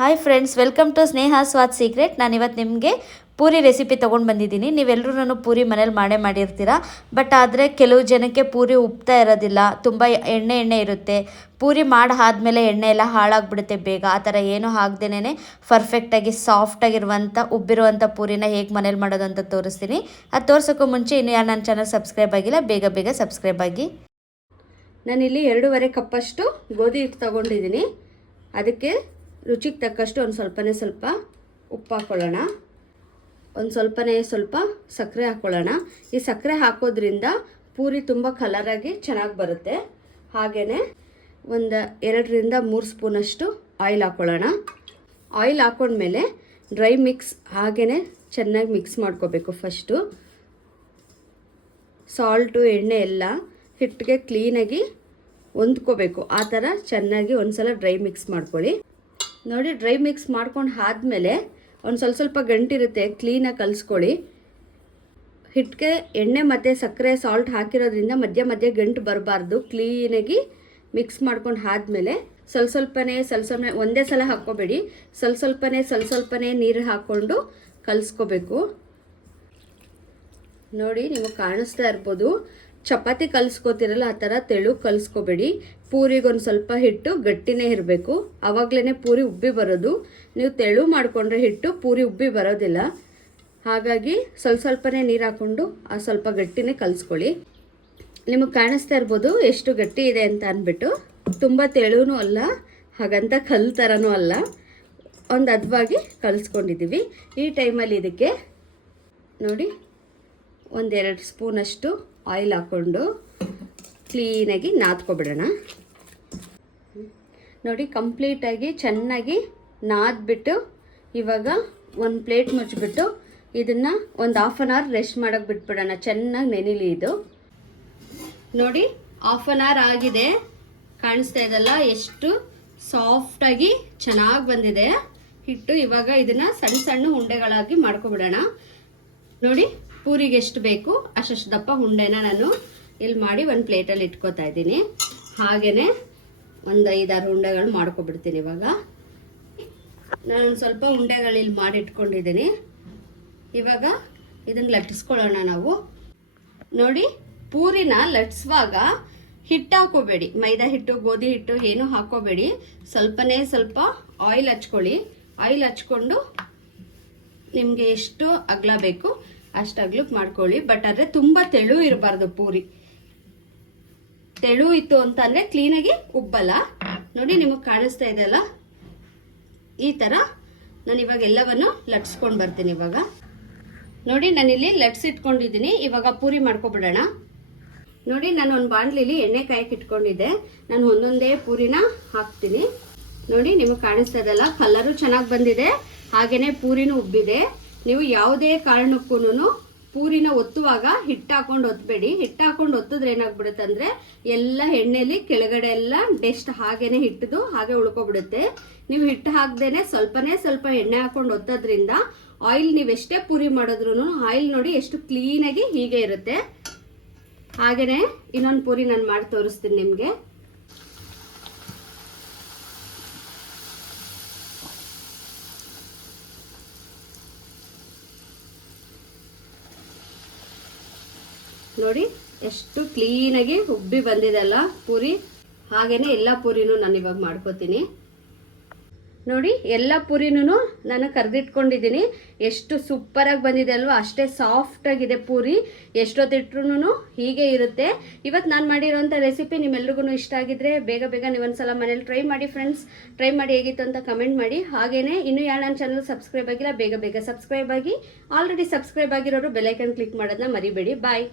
Hi friends, welcome to Sneha Swad secret. ನಾನಿವತ್ತು ನಿಮಗೆ puri recipe ತೊಗೊಂಡು ಬಂದಿದ್ದೀನಿ. ನೀವೆಲ್ಲರೂ ಪೂರಿ ಮನೇಲಿ ಮಾಡಿರ್ತೀರ. ಬಟ್ ಆದರೆ ಕೆಲವು ಜನಕ್ಕೆ ಪೂರಿ ಉಬ್ತಾ ಇರೋದಿಲ್ಲ, ತುಂಬ ಎಣ್ಣೆ ಇರುತ್ತೆ. ಪೂರಿ ಆದಮೇಲೆ ಎಣ್ಣೆ ಎಲ್ಲ ಹಾಳಾಗಿಬಿಡುತ್ತೆ ಬೇಗ. ಆ ಥರ ಏನೂ ಆಗದೇನೆ ಪರ್ಫೆಕ್ಟಾಗಿ ಸಾಫ್ಟಾಗಿರುವಂಥ ಉಬ್ಬಿರುವಂಥ ಪೂರಿನ ಹೇಗೆ ಮನೇಲಿ ಮಾಡೋದು ಅಂತ ತೋರಿಸ್ತೀನಿ. ಅದು ತೋರ್ಸೋಕ್ಕೂ ಮುಂಚೆ ಇನ್ನು ಯಾರು ನನ್ನ ಚಾನಲ್ ಸಬ್ಸ್ಕ್ರೈಬ್ ಆಗಿಲ್ಲ, ಬೇಗ ಸಬ್ಸ್ಕ್ರೈಬ್ ಆಗಿ. ನಾನಿಲ್ಲಿ 2.5 ಕಪ್ಪಷ್ಟು ಗೋಧಿ ಹಿಟ್ಟು ತೊಗೊಂಡಿದ್ದೀನಿ. ಅದಕ್ಕೆ ರುಚಿಗೆ ತಕ್ಕಷ್ಟು ಒಂದು ಸ್ವಲ್ಪ ಉಪ್ಪು ಹಾಕ್ಕೊಳ್ಳೋಣ. ಒಂದು ಸ್ವಲ್ಪ ಸಕ್ಕರೆ ಹಾಕ್ಕೊಳ್ಳೋಣ. ಈ ಸಕ್ಕರೆ ಹಾಕೋದ್ರಿಂದ ಪೂರಿ ತುಂಬ ಕಲರಾಗಿ ಚೆನ್ನಾಗಿ ಬರುತ್ತೆ. ಹಾಗೆಯೇ ಒಂದು 2-3 ಸ್ಪೂನಷ್ಟು ಆಯಿಲ್ ಹಾಕ್ಕೊಳ್ಳೋಣ. ಆಯಿಲ್ ಹಾಕ್ಕೊಂಡ್ಮೇಲೆ ಡ್ರೈ ಮಿಕ್ಸ್ ಹಾಗೆಯೇ ಚೆನ್ನಾಗಿ ಮಿಕ್ಸ್ ಮಾಡ್ಕೋಬೇಕು. ಫಸ್ಟು ಸಾಲ್ಟು ಎಣ್ಣೆ ಎಲ್ಲ ಹಿಟ್ಟಿಗೆ ಕ್ಲೀನಾಗಿ ಹೊಂದ್ಕೋಬೇಕು. ಆ ಥರ ಚೆನ್ನಾಗಿ ಒಂದು ಸಲ ಡ್ರೈ ಮಿಕ್ಸ್ ಮಾಡ್ಕೊಳ್ಳಿ. ನೋಡಿ, ಡ್ರೈ ಮಿಕ್ಸ್ ಮಾಡ್ಕೊಂಡು ಆದಮೇಲೆ ಒಂದು ಸ್ವಲ್ಪ ಗಂಟಿರುತ್ತೆ, ಕ್ಲೀನಾಗಿ ಕಲಿಸ್ಕೊಳ್ಳಿ. ಹಿಟ್ಟಿಗೆ ಎಣ್ಣೆ ಮತ್ತು ಸಕ್ಕರೆ ಸಾಲ್ಟ್ ಹಾಕಿರೋದ್ರಿಂದ ಮಧ್ಯೆ ಗಂಟು ಬರಬಾರ್ದು. ಕ್ಲೀನಾಗಿ ಮಿಕ್ಸ್ ಮಾಡ್ಕೊಂಡು ಆದಮೇಲೆ ಸ್ವಲ್ಪನೇ ಒಂದೇ ಸಲ ಹಾಕ್ಕೋಬೇಡಿ. ಸ್ವಲ್ಪನೇ ನೀರು ಹಾಕ್ಕೊಂಡು ಕಲಿಸ್ಕೋಬೇಕು. ನೋಡಿ, ನಿಮಗೆ ಕಾಣಿಸ್ತಾ ಇರ್ಬೋದು, ಚಪಾತಿ ಕಲಿಸ್ಕೋತಿರಲ್ಲ ಆ ಥರ ತೆಳು ಕಲಿಸ್ಕೋಬೇಡಿ. ಪೂರಿಗೊಂದು ಸ್ವಲ್ಪ ಹಿಟ್ಟು ಗಟ್ಟಿನೇ ಇರಬೇಕು, ಆವಾಗಲೇ ಪೂರಿ ಉಬ್ಬಿ ಬರೋದು. ನೀವು ತೆಳು ಮಾಡಿಕೊಂಡ್ರೆ ಹಿಟ್ಟು ಪೂರಿ ಉಬ್ಬಿ ಬರೋದಿಲ್ಲ. ಹಾಗಾಗಿ ಸ್ವಲ್ಪನೇ ನೀರು ಹಾಕ್ಕೊಂಡು ಆ ಸ್ವಲ್ಪ ಗಟ್ಟಿನೇ ಕಲಿಸ್ಕೊಳ್ಳಿ. ನಿಮಗೆ ಕಾಣಿಸ್ತಾ ಇರ್ಬೋದು ಎಷ್ಟು ಗಟ್ಟಿ ಇದೆ ಅಂತ ಅಂದ್ಬಿಟ್ಟು. ತುಂಬ ತೆಳುವೂ ಅಲ್ಲ, ಹಾಗಂತ ಕಲ್ಲು ಥರನೂ ಅಲ್ಲ, ಒಂದು ಹದವಾಗಿ ಕಲಿಸ್ಕೊಂಡಿದ್ದೀವಿ. ಈ ಟೈಮಲ್ಲಿ ಇದಕ್ಕೆ ನೋಡಿ 1-2 ಸ್ಪೂನಷ್ಟು ಆಯಿಲ್ ಹಾಕ್ಕೊಂಡು ಕ್ಲೀನಾಗಿ ನಾದ್ಕೊಬಿಡೋಣ. ನೋಡಿ, ಕಂಪ್ಲೀಟಾಗಿ ಚೆನ್ನಾಗಿ ನಾದ್ಬಿಟ್ಟು ಇವಾಗ ಒಂದು ಪ್ಲೇಟ್ ಮುಚ್ಚಿಬಿಟ್ಟು ಇದನ್ನು ಒಂದು 1/2 ಅವರ್ ರೆಸ್ಟ್ ಮಾಡೋಕ್ಕೆ ಬಿಟ್ಬಿಡೋಣ. ಚೆನ್ನಾಗಿ ನೆನಿಲಿ ಇದು. ನೋಡಿ, 1/2 ಅವರ್ ಆಗಿದೆ. ಕಾಣಿಸ್ತಾ ಇದೆಲ್ಲ ಎಷ್ಟು ಸಾಫ್ಟಾಗಿ ಚೆನ್ನಾಗಿ ಬಂದಿದೆ ಹಿಟ್ಟು. ಇವಾಗ ಇದನ್ನು ಸಣ್ಣ ಉಂಡೆಗಳಾಗಿ ಮಾಡ್ಕೊಬಿಡೋಣ. ನೋಡಿ, ಪೂರಿಗೆ ಎಷ್ಟು ಬೇಕು ಅಷ್ಟು ದಪ್ಪ ಉಂಡೆನ ನಾನು ಇಲ್ಲಿ ಮಾಡಿ ಒಂದು ಪ್ಲೇಟಲ್ಲಿ ಇಟ್ಕೋತಾ ಇದ್ದೀನಿ. ಹಾಗೆಯೇ ಒಂದು 5-6 ಉಂಡೆಗಳು ಮಾಡ್ಕೊಬಿಡ್ತೀನಿ. ಇವಾಗ ನಾನು ಸ್ವಲ್ಪ ಉಂಡೆಗಳು ಇಲ್ಲಿ ಮಾಡಿ ಇಟ್ಕೊಂಡಿದ್ದೀನಿ. ಇವಾಗ ಇದನ್ನು ಲಟ್ಟಿಸ್ಕೊಳ್ಳೋಣ ನಾವು. ನೋಡಿ, ಪೂರಿನ ಲಟ್ಟಿಸುವಾಗ ಹಿಟ್ಟು ಹಾಕೋಬೇಡಿ, ಮೈದಾ ಹಿಟ್ಟು ಗೋಧಿ ಹಿಟ್ಟು ಏನೂ ಹಾಕೋಬೇಡಿ. ಸ್ವಲ್ಪ ಆಯಿಲ್ ಹಚ್ಕೊಳ್ಳಿ. ಆಯಿಲ್ ಹಚ್ಕೊಂಡು ನಿಮಗೆ ಎಷ್ಟು ಅಗಲ ಬೇಕು ಅಷ್ಟು ಅಗ್ಲಕ್ಕೆ ಮಾಡ್ಕೊಳ್ಳಿ. ಬಟ್ ಆದರೆ ತುಂಬ ತೆಳು ಇರಬಾರ್ದು. ಪೂರಿ ತೆಳು ಇತ್ತು ಅಂತ ಅಂದರೆ ಕ್ಲೀನಾಗಿ ಉಬ್ಬಲ್ಲ. ನೋಡಿ, ನಿಮಗೆ ಕಾಣಿಸ್ತಾ ಇದೆಯಲ್ಲ, ಈ ಥರ ನಾನು ಇವಾಗ ಎಲ್ಲವನ್ನು ಲಟ್ಸ್ಕೊಂಡು ಬರ್ತೀನಿ. ಇವಾಗ ನೋಡಿ, ನಾನಿಲ್ಲಿ ಲಟ್ಸಿಟ್ಕೊಂಡಿದ್ದೀನಿ. ಇವಾಗ ಪೂರಿ ಮಾಡ್ಕೊಬಿಡೋಣ. ನೋಡಿ, ನಾನು ಒಂದು ಬಾಣಲಿಲಿ ಎಣ್ಣೆ ಕಾಯಕ್ಕೆ ಇಟ್ಕೊಂಡಿದ್ದೆ. ನಾನು ಒಂದೊಂದೇ ಪೂರಿನ ಹಾಕ್ತೀನಿ. ನೋಡಿ, ನಿಮಗೆ ಕಾಣಿಸ್ತಾ ಇದೆಯಲ್ಲ, ಕಲರು ಚೆನ್ನಾಗಿ ಬಂದಿದೆ, ಹಾಗೆಯೇ ಪೂರಿನೂ ಉಬ್ಬಿದೆ. ನೀವು ಯಾವುದೇ ಕಾರಣಕ್ಕೂ ಪೂರಿನ ಒತ್ತುವಾಗ ಹಿಟ್ಟು ಹಾಕೊಂಡು ಒತ್ತಬೇಡಿ. ಹಿಟ್ಟು ಹಾಕೊಂಡು ಒತ್ತಿದ್ರೆ ಏನಾಗ್ಬಿಡುತ್ತೆ ಅಂದರೆ ಎಲ್ಲ ಎಣ್ಣೆಲಿ ಕೆಳಗಡೆ ಎಲ್ಲ ಡಸ್ಟ್ ಹಾಗೇನೆ ಹಿಟ್ಟದು ಹಾಗೆ ಉಳ್ಕೊಬಿಡುತ್ತೆ. ನೀವು ಹಿಟ್ಟು ಹಾಕ್ದೇನೆ ಸ್ವಲ್ಪ ಎಣ್ಣೆ ಹಾಕೊಂಡು ಒತ್ತೋದ್ರಿಂದ ಆಯಿಲ್ ನೀವೆಷ್ಟೇ ಪೂರಿ ಮಾಡಿದ್ರು ಆಯಿಲ್ ನೋಡಿ ಎಷ್ಟು ಕ್ಲೀನಾಗಿ ಹೀಗೆ ಇರುತ್ತೆ. ಹಾಗೆಯೇ ಇನ್ನೊಂದು ಪೂರಿ ನಾನು ಮಾಡಿ ತೋರಿಸ್ತೀನಿ ನಿಮಗೆ. ನೋಡಿ, ಎಷ್ಟು ಕ್ಲೀನಾಗಿ ಉಬ್ಬಿ ಬಂದಿದೆ ಅಲ್ಲ ಪೂರಿ. ಹಾಗೇನೆ ಎಲ್ಲ ಪೂರಿನೂ ನಾನು ಇವಾಗ ಮಾಡ್ಕೋತೀನಿ. ನೋಡಿ, ಎಲ್ಲ ಪೂರಿನೂ ನಾನು ಕರೆದಿಟ್ಕೊಂಡಿದ್ದೀನಿ. ಎಷ್ಟು ಸೂಪರಾಗಿ ಬಂದಿದೆ ಅಲ್ವಾ, ಅಷ್ಟೇ ಸಾಫ್ಟಾಗಿದೆ ಪೂರಿ. ಎಷ್ಟೊತ್ತಿಟ್ರು ಹೀಗೆ ಇರುತ್ತೆ. ಇವತ್ತು ನಾನು ಮಾಡಿರೋಂಥ ರೆಸಿಪಿ ನಿಮ್ಮೆಲ್ರಿಗೂ ಇಷ್ಟ ಆಗಿದ್ರೆ ಬೇಗ ನೀವೊಂದ್ಸಲ ಮನೇಲಿ ಟ್ರೈ ಮಾಡಿ ಫ್ರೆಂಡ್ಸ್. ಟ್ರೈ ಮಾಡಿ ಹೇಗಿತ್ತು ಅಂತ ಕಮೆಂಟ್ ಮಾಡಿ. ಹಾಗೆಯೇ ಇನ್ನೂ ಯಾರು ನನ್ನ ಚಾನಲ್ ಸಬ್ಸ್ಕ್ರೈಬ್ ಆಗಿಲ್ಲ, ಬೇಗ ಸಬ್ಸ್ಕ್ರೈಬ್ ಆಗಿ. ಆಲ್ರೆಡಿ ಸಬ್ಸ್ಕ್ರೈಬ್ ಆಗಿರೋರು ಬೆಲ್ ಐಕನ್ ಕ್ಲಿಕ್ ಮಾಡೋದನ್ನ ಮರಿಬೇಡಿ. ಬಾಯ್.